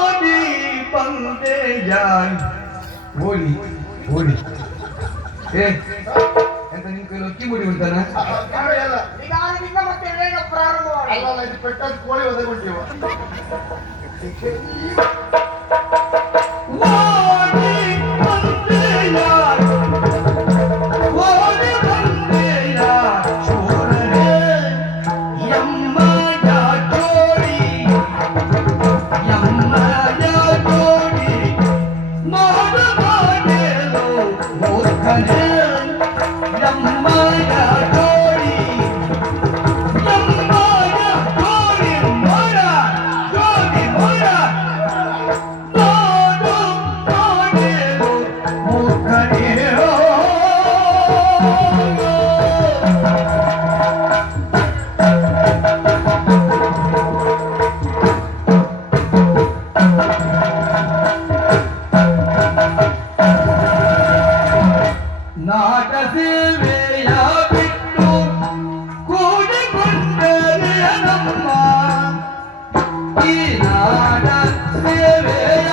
ಓಡಿ ಬಂದೆ ಜಾಯ್ ಓಡಿ ಓಡಿ ಏ ಎಂತ ನಿಮ್ ಕೈಲಿ ಅಕ್ಕಿ ಮುಡಿ ಉಂಟಾನ ಈಗ ನಿನ್ನ ಮತ್ತೆ ಏನು ಪ್ರಾರಂಭ ಅಲ್ಲ ಇದು ಪೆಟ್ಟಾಗಿ ಕೋಳಿ ಒದಗೊಂಡಿವ ಓಡಿ ಬಂದೆ ಜಾಯ್ ಓಡಿ ಬಂದೆ ಜಾಯ್ ಚೋರನೇ ಯಮ್ಮಯ ಜೋಡಿ ಯಮ್ಮಯ ಜೋಡಿ ಮಾಡಬಾರದು ಮೂರ್ಖನೇ ಯಮ್ಮಯ ಜೋಡಿ ಯಮ್ಮಯ ಜೋಡಿ ಮೋಡ ಜೋಡಿ ಮೋಡ ನೋಡು ನೋಡೆದು ಮೂರ್ಖನೇ ನಾಟ ಸೇವೆಯ ಬಿಟ್ಟು ಕೂಡಿಕೊಂಡರೆ ನಮ್ಮ ಈ ನಾಡ ಸೇವೆಯ